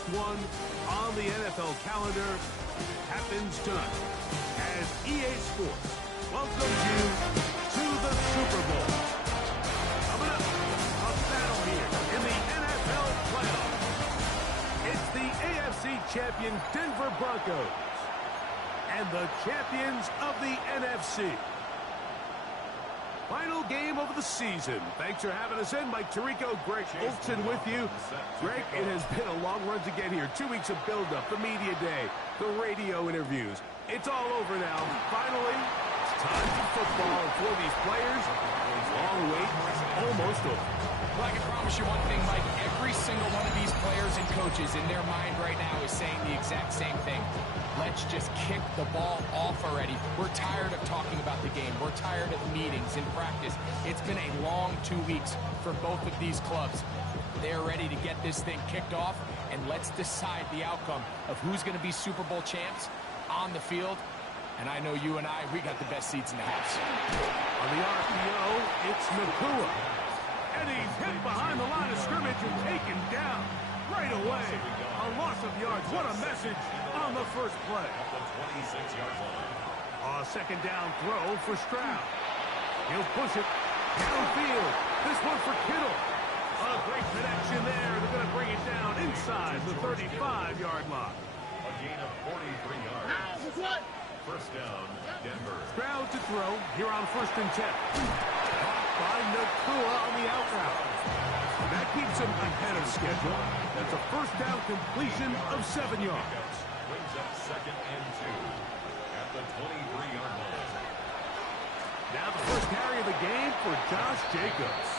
biggest one on the NFL calendar happens tonight as EA Sports welcomes you to the Super Bowl. Coming up, a battle here in the NFL playoffs. It's the AFC champion Denver Broncos and the champions of the NFC. Final game of the season. Thanks for having us in. Mike Tirico, Greg Olsen with you. Greg, it has been a long run to get here. 2 weeks of build-up, the media day, the radio interviews. It's all over now. Finally, it's time for football. And for these players, long wait, almost over. Well, I can promise you one thing, Mike. Every single one of these players and coaches in their mind right now is saying the exact same thing. Let's just kick the ball off already. We're tired of talking about the game. We're tired of meetings and practice. It's been a long 2 weeks for both of these clubs. They're ready to get this thing kicked off, and let's decide the outcome of who's going to be Super Bowl champs on the field. And I know you and I, we got the best seats in the house. On the RPO, it's Nakua. And he's hit behind the line of scrimmage and taken down right away. A loss of yards. What a message on the first play. A second down throw for Stroud. He'll push it downfield. This one for Kittle. A great connection there. They're going to bring it down inside the 35-yard line. A gain of 43 yards. First down, Denver. Stroud to throw here on 1st and 10. By Nakua on the out route. That keeps him ahead of schedule. That's a first down completion of 7 yards. Brings up 2nd and 2 at the 23-yard line. Now the first carry of the game for Josh Jacobs.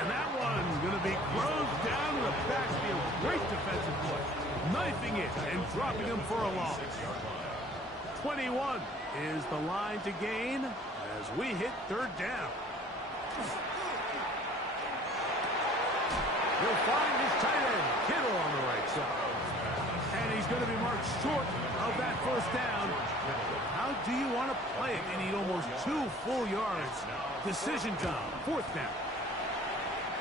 And that one going to be closed down in the backfield. Great defensive play. Knifing it and dropping him for a loss. 21 is the line to gain as we hit 3rd down. He'll find his tight end, Kittle, on the right side. And he's going to be marked short of that first down. How do you want to play it? They need almost 2 full yards. Decision time, 4th down.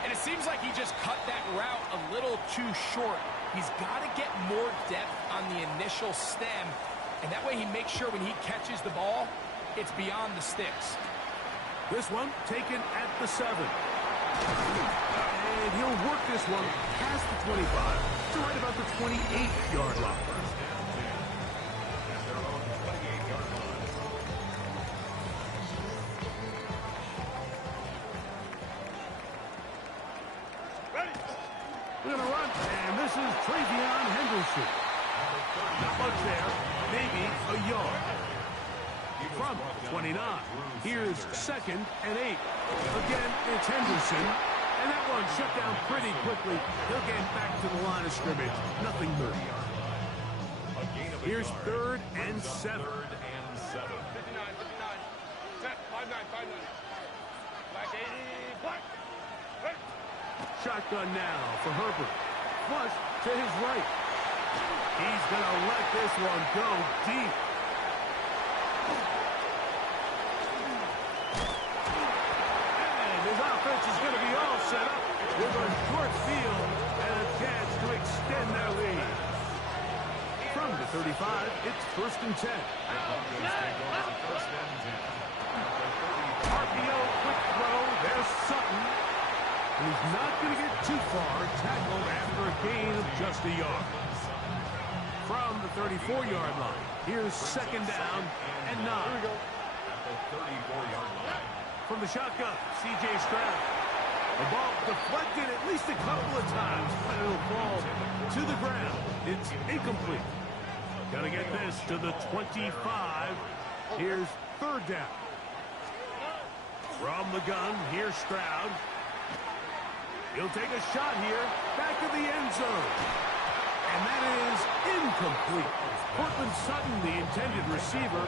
And it seems like he just cut that route a little too short. He's got to get more depth on the initial stem, and that way he makes sure when he catches the ball, it's beyond the sticks. This one taken at the 7. And he'll work this one past the 25 to right about the 28-yard line. We're going to run, and this is Travion Henderson. Not much there, maybe a yard. From 29, here's 2nd and 8. Again, it's Henderson, and that one shut down pretty quickly. He'll get back to the line of scrimmage. Nothing more. Here's 3rd and 7. 3rd and 7. 59, 59. Set, 5-9, 5-9. Black 80, black. Shotgun now for Herbert. Flush to his right. He's going to let this one go deep. And his offense is going to be all set up with a short field and a chance to extend their lead. From the 35, it's 1st and 10. RPO, quick throw. There's Sutton. He's not going to get too far, tackled after a gain of just a yard. From the 34-yard line, here's 2nd down and 9. At the 34-yard line. From the shotgun, C.J. Stroud. The ball deflected at least a couple of times, but it'll fall to the ground. It's incomplete. Got to get this to the 25. Here's 3rd down. From the gun, here's Stroud. He'll take a shot here, back of the end zone. And that is incomplete. Cortland Sutton, the intended receiver.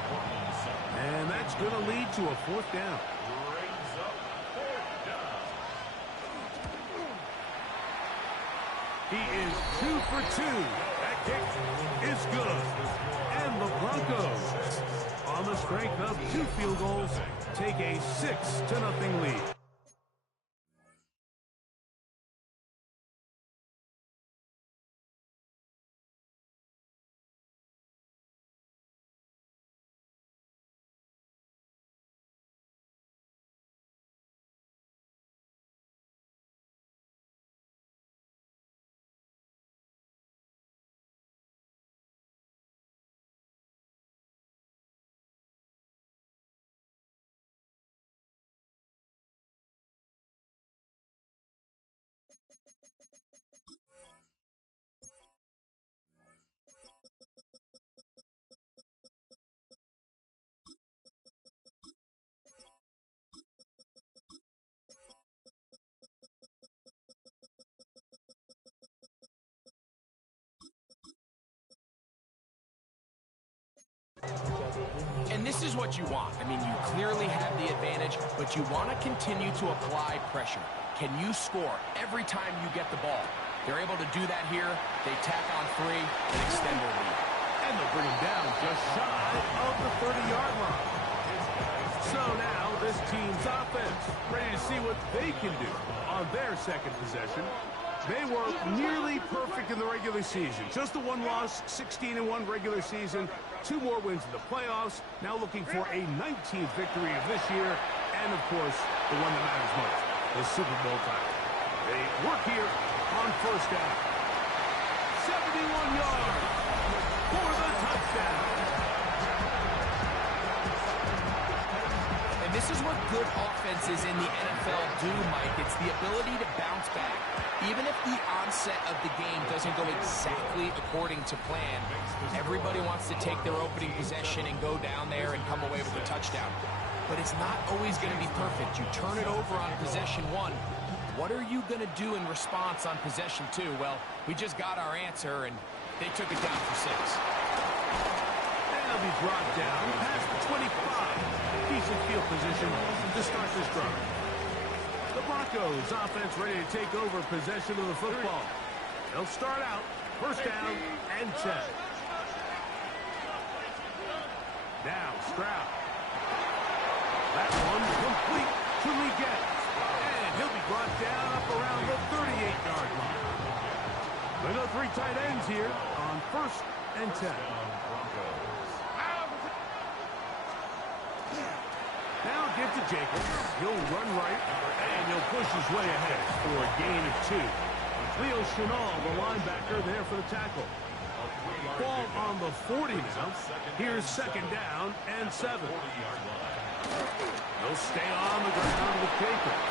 And that's going to lead to a 4th down. Brings up 4th down. He is 2 for 2. That kick is good. And the Broncos, on the strength of 2 field goals, take a 6-0 lead. And this is what you want. I mean, you clearly have the advantage, but you want to continue to apply pressure. Can you score every time you get the ball? They're able to do that here. They tack on 3 and extend their lead. And they'll bring him down just shy of the 30-yard line. So now this team's offense ready to see what they can do on their second possession. They were nearly perfect in the regular season. Just the one loss, 16-1 regular season, 2 more wins in the playoffs. Now looking for a 19th victory of this year, and of course, the one that matters most, the Super Bowl title. They work here on first down. 71 yards for the touchdown. And this is what good offenses in the NFL do, Mike. It's the ability to bounce back. Even if the onset of the game doesn't go exactly according to plan, everybody wants to take their opening possession and go down there and come away with a touchdown. But it's not always going to be perfect. You turn it over on possession 1. What are you going to do in response on possession 2? Well, we just got our answer, and they took it down for 6. And they'll be brought down past the 25. Decent field position to start this drive. The Broncos offense ready to take over possession of the football. They'll start out first down and 10. Now Stroud. That one's complete to Leggett. And he'll be brought down up around the 38-yard line. They go 3 tight ends here on first and 10. Now give to Jacobs. He'll run right, and he'll push his way ahead for a gain of 2. Leo Chenal, the linebacker, there for the tackle. Ball on the 40 now. Here's second down and 7. He'll stay on the ground with Jacobs.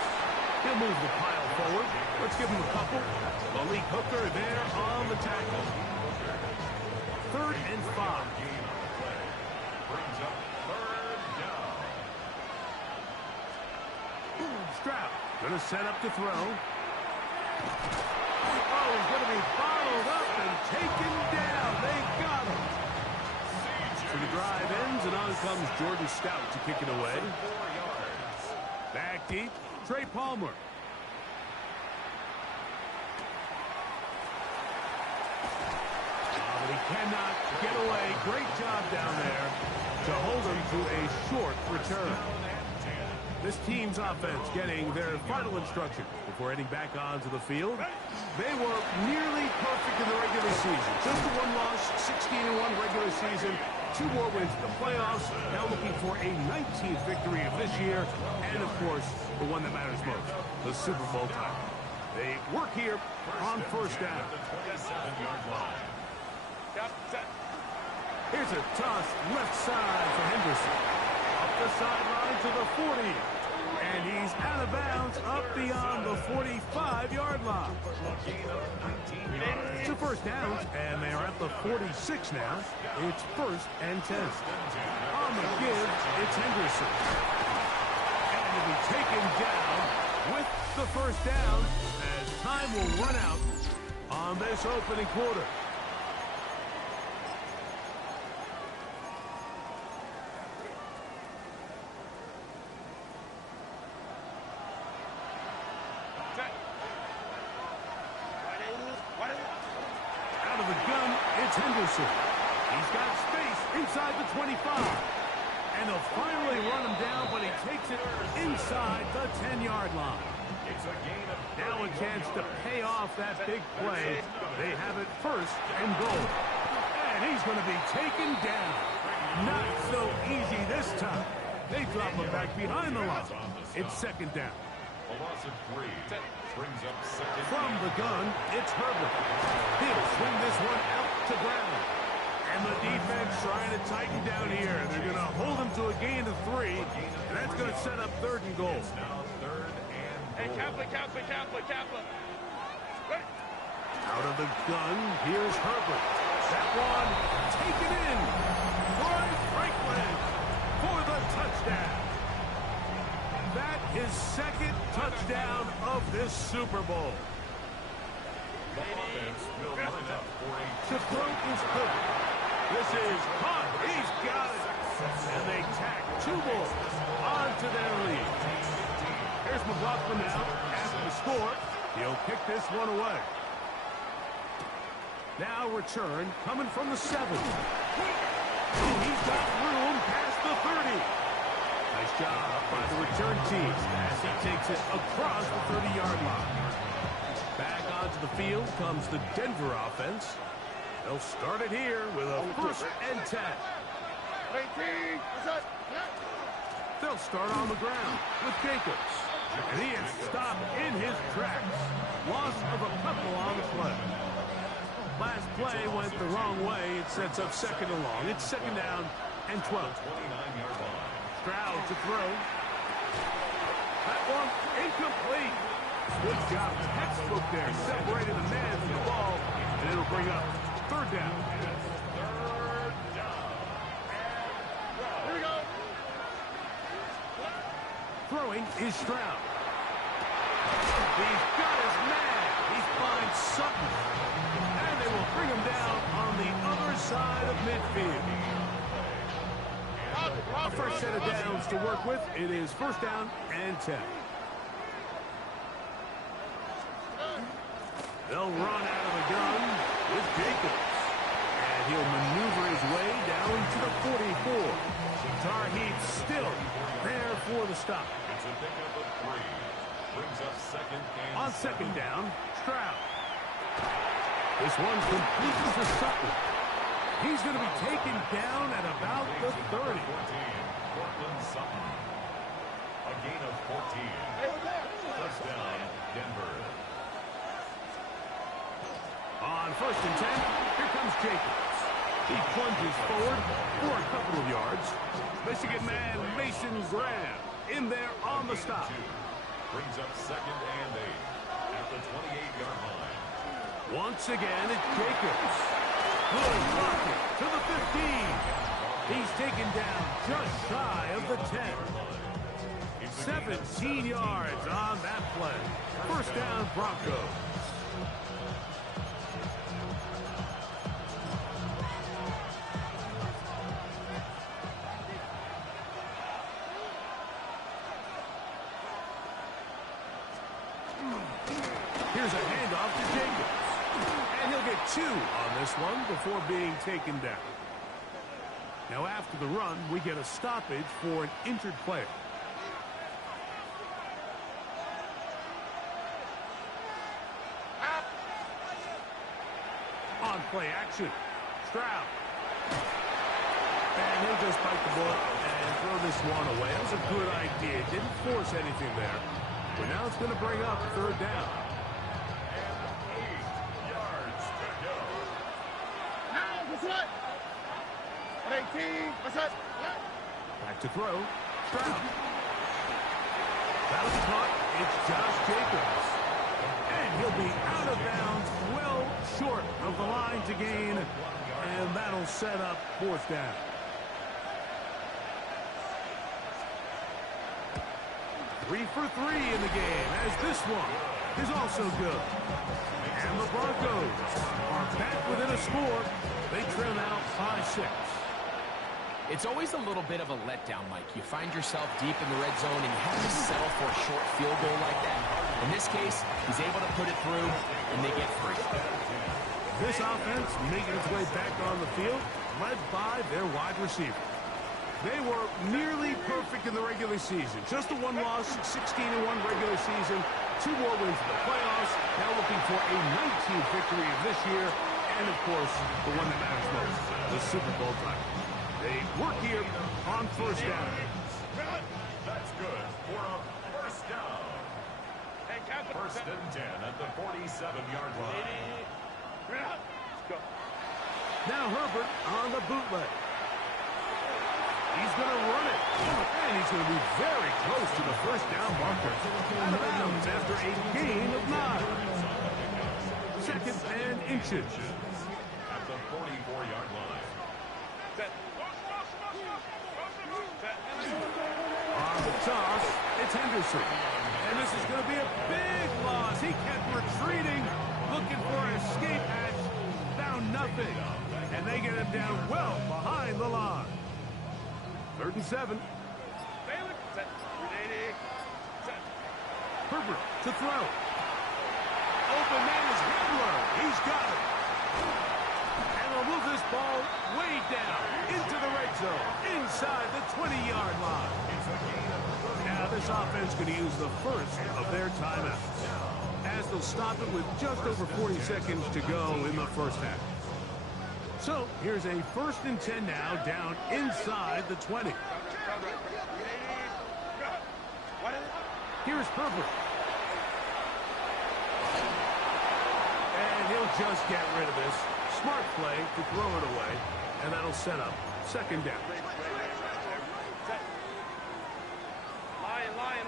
He'll move the pile forward. Let's give him a couple. Malik Hooker there on the tackle. 3rd and 5. Stroud going to set up to throw. Oh, he's going to be followed up and taken down. They got him. So the drive ends, and on comes Jordan Stout to kick it away. Back deep, Trey Palmer. But he cannot get away. Great job down there to hold him to a short return. This team's offense getting their final instruction before heading back onto the field. They were nearly perfect in the regular season. Just the one loss, 16-1 regular season, 2 more wins in the playoffs. Now looking for a 19th victory of this year, and of course, the one that matters most, the Super Bowl title. They work here on first down. Here's a toss left side for Henderson. Up the sideline to the 40. And he's out of bounds up beyond the 45-yard line. It's a first down, and they are at the 46 now. It's 1st and 10. On the give, it's Henderson. And he'll be taken down with the first down as time will run out on this opening quarter. Henderson. He's got space inside the 25. And they'll finally run him down, but he takes it inside the 10-yard line. Now a chance to pay off that big play. They have it 1st and goal. And he's going to be taken down. Not so easy this time. They drop him back behind the line. It's 2nd down. A loss of 3 brings up 2nd. From the gun, it's Herbert. He'll swing this one out to Brown. And the defense trying to tighten down here. They're going to hold him to a gain of 3. And that's going to set up 3rd and goal. Now 3rd and goal. Hey, Kappa. Out of the gun, here's Herbert. That one taken in. Roy Franklin for the touchdown. That is 2nd touchdown of this Super Bowl. The offense will line up for a The throw is good. This is caught. He's got it. And they tack 2 more onto their lead. Here's McLaughlin now after the score. He'll kick this one away. Now return coming from the 7. Oh, he's got room past the 30. Nice job by the return team as he takes it across the 30-yard line. Back onto the field comes the Denver offense. They'll start it here with a 1st and 10. They'll start on the ground with Jacobs. And he is stopped in his tracks. Loss of a couple on the play. Last play went the wrong way. It sets up 2nd and long. It's 2nd down and 12. 29-yard line. Stroud to throw. That one incomplete. Good job. Textbook there. Separated the man from the ball. And it'll bring up 3rd down. Here we go. Throwing is Stroud. He's got his man. He's behind Sutton. And they will bring him down on the other side of midfield. Our first set of downs to work with. It is 1st down and 10. They'll run out of the gun with Jacobs. And he'll maneuver his way down to the 44. Tar Heat still there for the stop. It's a pickup of 3. Brings up 2nd and On 2nd down, Stroud. This one's completed to Sutton. He's going to be taken down at about the 30. 14. Cortland Sutton. A gain of 14. 1st down, Denver. On 1st and 10, here comes Jacobs. He plunges forward for a couple of yards. Michigan man Mason Graham in there on the stop. Brings up 2nd and 8 at the 28-yard line. Once again, it's Jacobs. Good blocking to the 15. He's taken down just shy of the 10. 17 yards on that play. 1st down, Broncos. Here's a handoff to Jacobs. And he'll get 2 on this one before being taken down. Now after the run, we get a stoppage for an injured player. On play action, Stroud. And he'll just bite the bullet and throw this one away. That was a good idea. Didn't force anything there. But now it's going to bring up 3rd down. And 8 yards to go. Now, what's what? 18, what's up? Back to throw. Stroud. That was caught. It's Josh Jacobs. And he'll be out of bounds, well short of the line to gain. And that'll set up 4th down. Three for 3 in the game, as this one is also good. And the Broncos are back within a score. They trail out 5-6. It's always a little bit of a letdown, Mike. You find yourself deep in the red zone and you have to settle for a short field goal like that. In this case, he's able to put it through, and they get 3. This offense making its way back on the field, led by their wide receiver. They were nearly perfect in the regular season. Just a 1 loss, 16-1 regular season, 2 more wins in the playoffs. Now looking for a 19th victory of this year, and of course, the one that matters most, the Super Bowl title. They work here on 1st down. That's good for a 1st down. Hey, Captain. 1st and 10 at the 47-yard line. Let's go. Now Herbert on the bootleg. He's going to run it. And he's going to be very close to the 1st down marker. Out of bounds after a gain of 9. 2nd and inches. At the 44-yard line. Set. On the toss, it's Henderson. And this is going to be a big loss. He kept retreating, looking for an escape hatch. Found nothing. And they get him down well behind the line. 3rd and 7. Bailey, set. 380. Set. Herbert to throw. Open man is Hitler. He's got it. And they'll move this ball way down into the red zone, inside the 20-yard line. Now this offense going to use the first of their timeouts, as they'll stop it with just over 40 seconds to go in the first half. So here's a 1st and 10 now, down inside the 20. Here's Herbert. And he'll just get rid of this. Smart play to throw it away, and that'll set up 2nd down.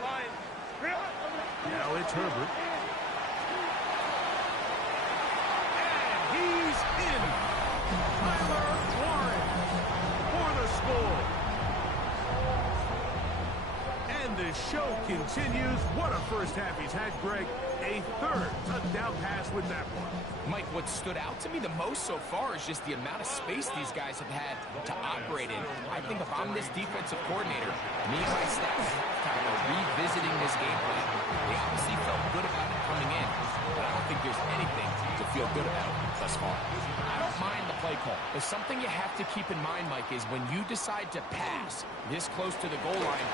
Line. Now it's Herbert. And he's in. Tyler Warren for the score. And the show continues. What a first half he's had, Greg. A 3rd touchdown pass with that one. Mike, what stood out to me the most so far is just the amount of space these guys have had to operate in. I think if I'm this defensive coordinator, me and my staff at halftime are revisiting this game plan. They obviously felt good about it coming in, but I don't think there's anything to feel good about thus far. I don't mind the play call, but something you have to keep in mind, Mike, is when you decide to pass this close to the goal line,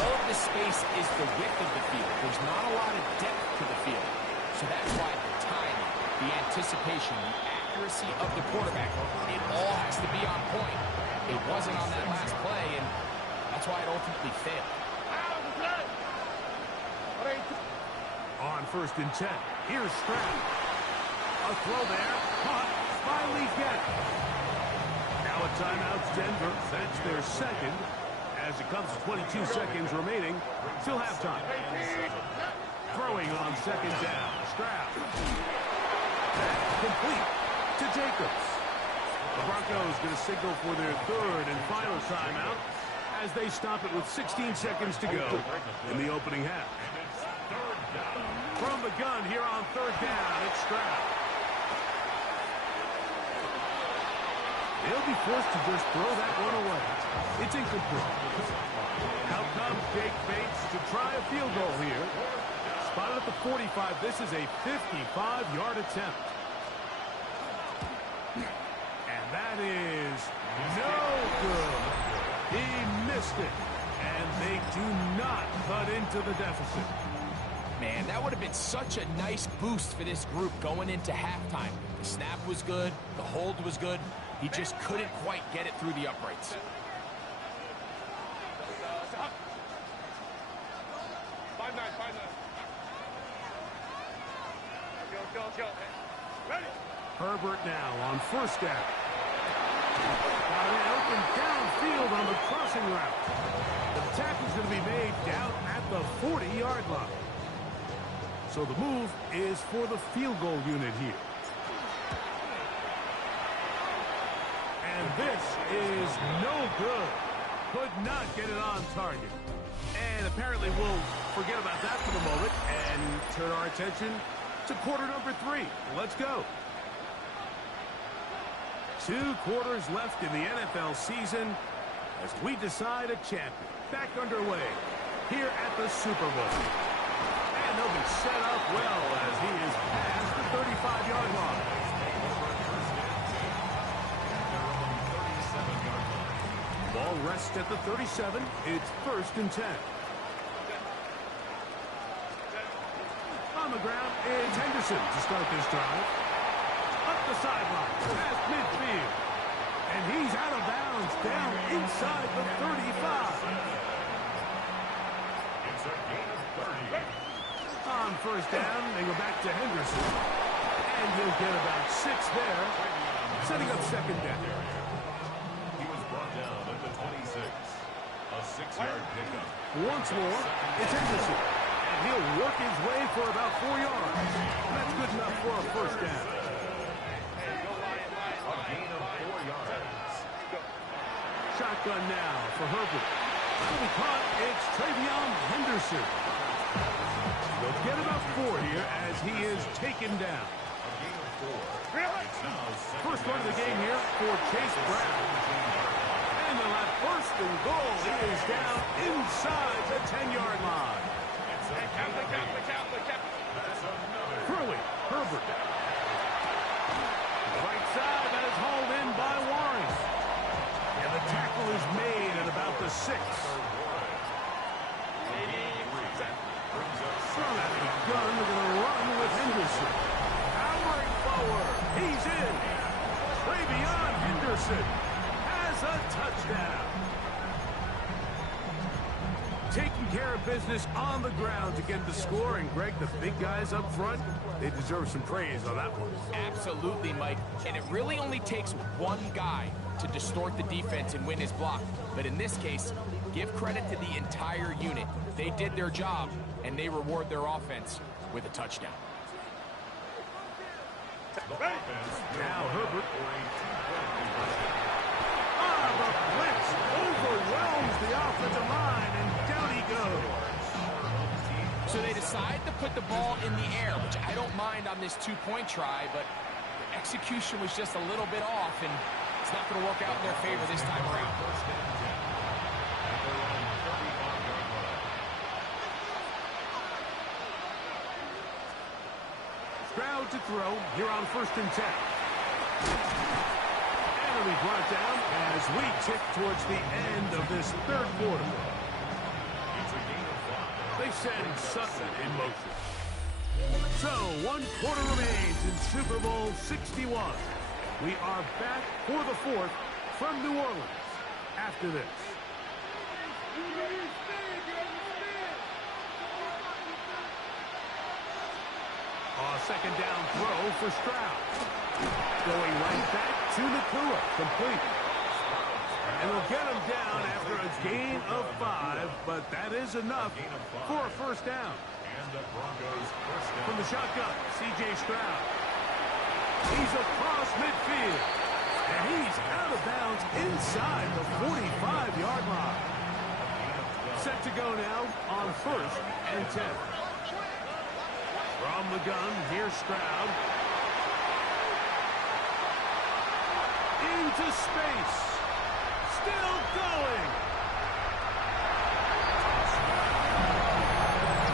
all of the space is the width of the field. There's not a lot of depth to the field. So that's why the timing, the anticipation, the accuracy of the quarterback, it all has to be on point. It wasn't on that last play, and that's why it ultimately failed. On 1st and 10, here's Stroud. A throw there, caught by Leggett. Now a timeout's Denver. That's their 2nd, as it comes to 22 seconds remaining till halftime. Throwing on 2nd down, Stroud. That's complete to Jacobs. The Broncos going to signal for their 3rd and final timeout as they stop it with 16 seconds to go in the opening half. From the gun here on 3rd down, it's Stroud. They'll be forced to just throw that one away. It's incomplete. Out comes Jake Bates to try a field goal here. Spotted at the 45. This is a 55-yard attempt. And that is no good. He missed it. And they do not cut into the deficit. Man, that would have been such a nice boost for this group going into halftime. The snap was good. The hold was good. He just couldn't quite get it through the uprights. Go. Ready? Herbert now on 1st down. Got it open downfield on the crossing route. The tackle's going to be made down at the 40-yard line. So the move is for the field goal unit here. And this is no good. Could not get it on target. And apparently we'll forget about that for the moment and turn our attention to quarter number 3. Let's go. 2 quarters left in the NFL season as we decide a champion. Back underway here at the Super Bowl. And they'll be set up well as he is past the 35-yard line. Ball rests at the 37. It's 1st and 10. On the ground is Henderson to start this drive. Up the sideline, past midfield. And he's out of bounds, down inside the 35. It's a gain of 30. On 1st down, they go back to Henderson. And he'll get about 6 there, setting up 2nd down. He was brought down at the 26. A 6-yard pickup. Once more, it's Henderson. And he'll work his way for about 4 yards. That's good enough for a 1st down. A gain of 4 yards. Shotgun now for Herbert. To be caught, it's Travion Henderson. They'll get about 4 here as he is taken down. A gain of 4. It's now 2nd First run of the game here for Chase Brown. And they'll have first and goal. He is down inside the 10-yard line. Throwing, Herbert. Right side, that is hauled in by Warren. And the tackle is made at about the 6. Thrown out of the gun, they're going to run with Henderson. Powering forward, he's in. Travion Henderson has a touchdown. Taking care of business on the ground to get the score. And, Greg, the big guys up front, they deserve some praise on that one. Absolutely, Mike. And it really only takes one guy to distort the defense and win his block. But in this case, give credit to the entire unit. They did their job, and they reward their offense with a touchdown. Now Herbert. The blitz overwhelms the offensive line, and down he goes. So they decide to put the ball in the air, which I don't mind on this two-point try, but the execution was just a little bit off, and it's not going to work out in their favor this time around. Stroud to throw here on 1st and 10. And it'll be brought down as we tick towards the end of this 3rd quarter. They send Sutton in motion. So 1 quarter remains in Super Bowl 61. We are back for the 4th from New Orleans after this. 2nd down throw for Stroud. Going right back to Nakua, complete. And they'll get him down after a gain of 5, but that is enough for a 1st down. From the shotgun, C.J. Stroud. He's across midfield. And he's out of bounds inside the 45-yard line. Set to go now on 1st and 10. From the gun, here's Stroud. Into space. Still going.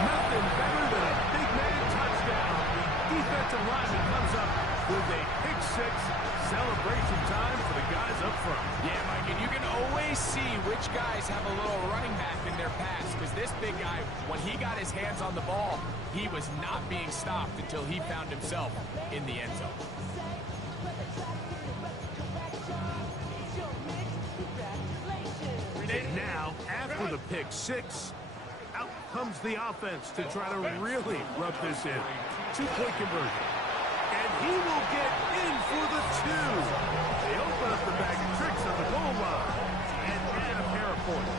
Nothing better than a big man touchdown. The defensive lineman comes up with a pick-6. Celebration time for the guys up front. Yeah, Mike, and you can always see which guys have a little running back in their pass, because this big guy, when he got his hands on the ball, he was not being stopped until he found himself in the end zone. And now, after the pick-6, out comes the offense to try to really rub this in. 2-point conversion. And he will get in for the 2. They open up the bag of tricks on the goal line and add a pair of points.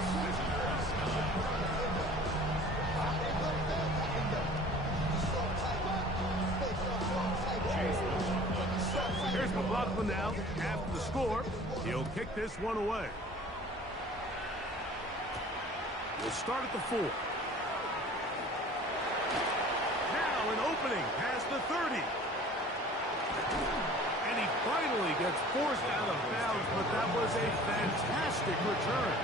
Here's McLaughlin now. After the score, he'll kick this one away. We'll start at the 4. Now an opening past the 30. And he finally gets forced out of bounds, but that was a fantastic return.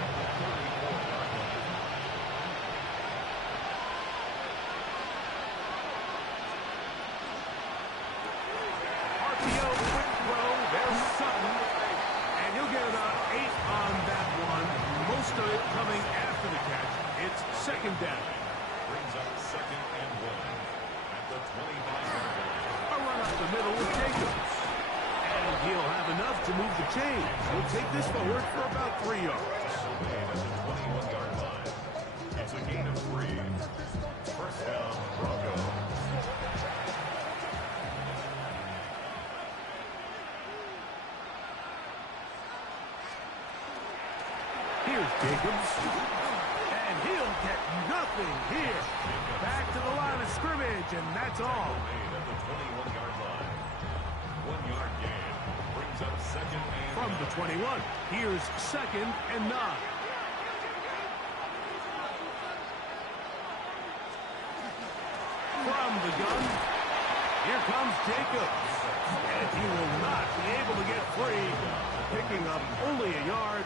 RPO, quick throw. There's Sutton. And he'll get about 8 on that one. Most of it coming after the catch. It's 2nd down. Brings up 2nd and 1 at the 25-yard line. A run up the middle with Jacobs. And he'll have enough to move the chains. He'll take this forward for about 3 yards. At the 21-yard line. It's a gain of 3. 1st down, Broncos. Here's Jacobs. And he'll get nothing here. Back to the line of scrimmage, and that's all. Made at the 21-yard line. 1-yard gain. Brings up 2nd and From the 21, here's 2nd and 9. From the gun, here comes Jacobs. And he will not be able to get free. Picking up only a yard.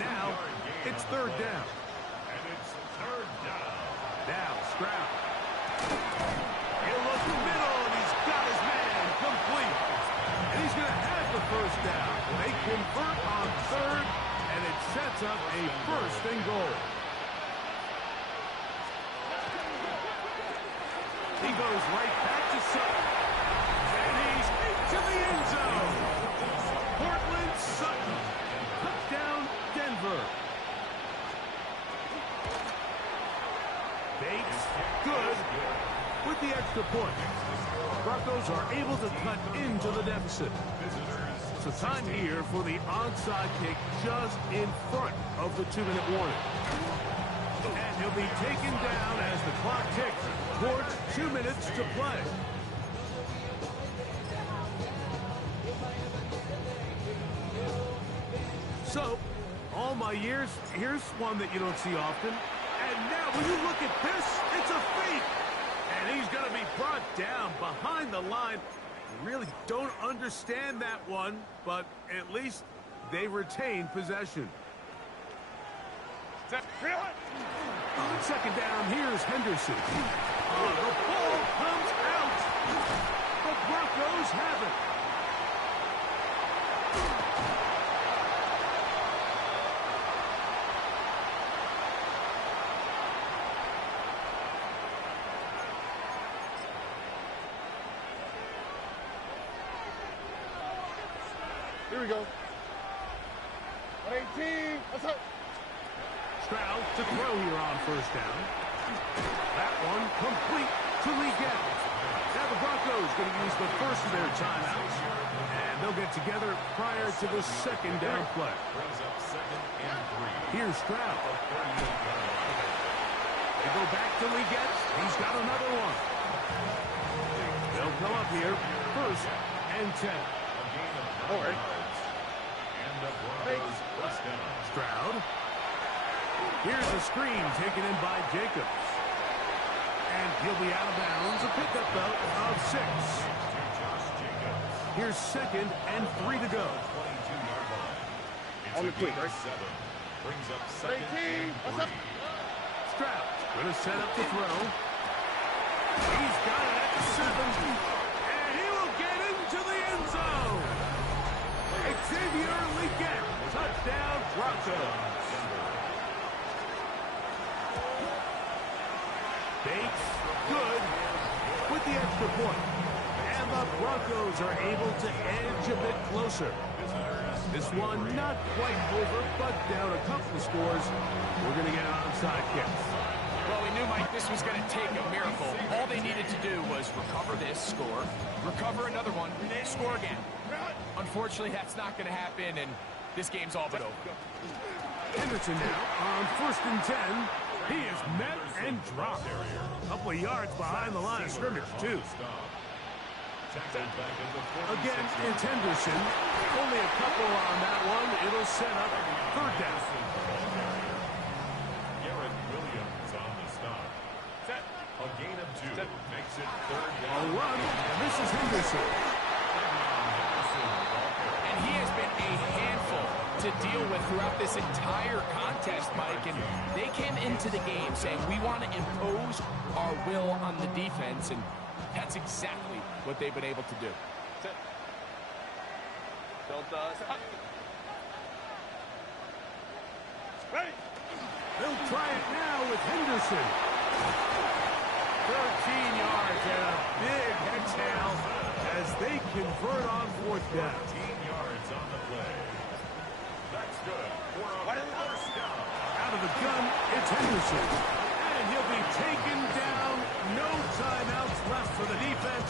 Now, it's third down. And it's third down. Now, Stroud. He'll look middle, and he's got his man complete. And he's going to have the first down. They convert on third, and it sets up a first and goal. He goes right back to Sutton. And he's into the end zone. Portland Sutton. Touchdown, Denver. Bates, good, with the extra point. Broncos are able to cut into the deficit. So time here for the onside kick just in front of the 2-minute warning. And he'll be taken down as the clock ticks towards 2 minutes to play. So, all my years, here's one that you don't see often. And now, when you look at this, it's a fake. And he's going to be brought down behind the line. Really don't understand that one, but at least they retain possession. On second down, here's Henderson. The ball comes out. The Broncos have it. Here we go. 18. What's up? Stroud to throw here on first down. That one complete to Leggett. Now the Broncos going to use the first of their timeouts. And they'll get together prior to the second down play. Here's Stroud. They go back to Leggett. He's got another one. They'll come up here. First and 10. All right. Stroud. Here's a screen taken in by Jacobs. And he'll be out of bounds. A pickup, though, of 6. Here's second and 3 to go. On the quick, right? Brings up second 18. What's up? Stroud going to set up the throw. He's got it at the 7. And he will get into the end zone. Xavier Leggett. Touchdown, Broncos. Bates, good, with the extra point. And the Broncos are able to edge a bit closer. This one not quite over, but down a couple of scores. We're going to get an onside kick. Well, we knew, Mike, this was going to take a miracle. All they needed to do was recover this, score, recover another one, score again. Unfortunately, that's not going to happen, and this game's all but over. Henderson now on first and 10. He is met and dropped. A couple of yards behind the line of scrimmage, too. Again, it's Henderson. Only a couple on that one. It'll set up third down. Garrett Williams on the stop. A gain of 2 makes it third A down. run, and this is Henderson. And he has been a handful to deal with throughout this entire contest, Mike. And they came into the game saying, we want to impose our will on the defense, and that's exactly what they've been able to do. Ready? They'll try it now with Henderson. 13 yards and a big exhale as they convert on fourth down. 13 yards on the play. That's good. For a first down. Out of the gun, it's Henderson. And he'll be taken down. No timeouts left for the defense.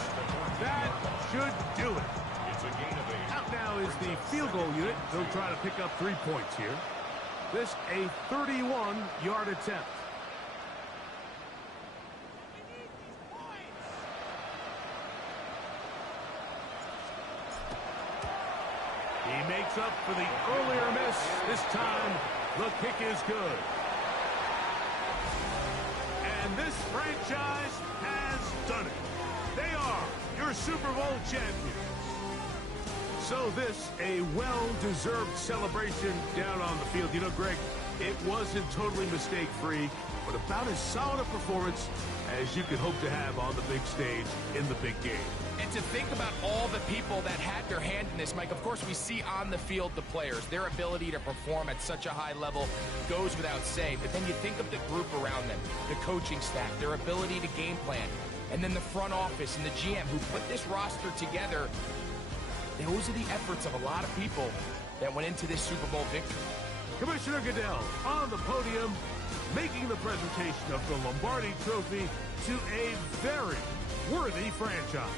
That should do it. It's a gain of 8. Out now is the field goal unit. They'll try to pick up 3 points here. This a 31-yard attempt. He makes up for the earlier miss. This time, the kick is good. And this franchise has done it. They are your Super Bowl champions. So this, a well-deserved celebration down on the field. You know, Greg, it wasn't totally mistake-free, but about as solid a performance as you could hope to have on the big stage in the big game. And to think about all the people that had their hand in this, Mike, of course we see on the field the players. Their ability to perform at such a high level goes without saying. But then you think of the group around them, the coaching staff, their ability to game plan, and then the front office and the GM who put this roster together. Those are the efforts of a lot of people that went into this Super Bowl victory. Commissioner Goodell on the podium, making the presentation of the Lombardi Trophy to a very worthy franchise.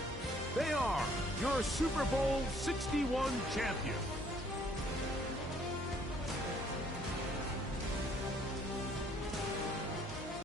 They are your Super Bowl 61 champions.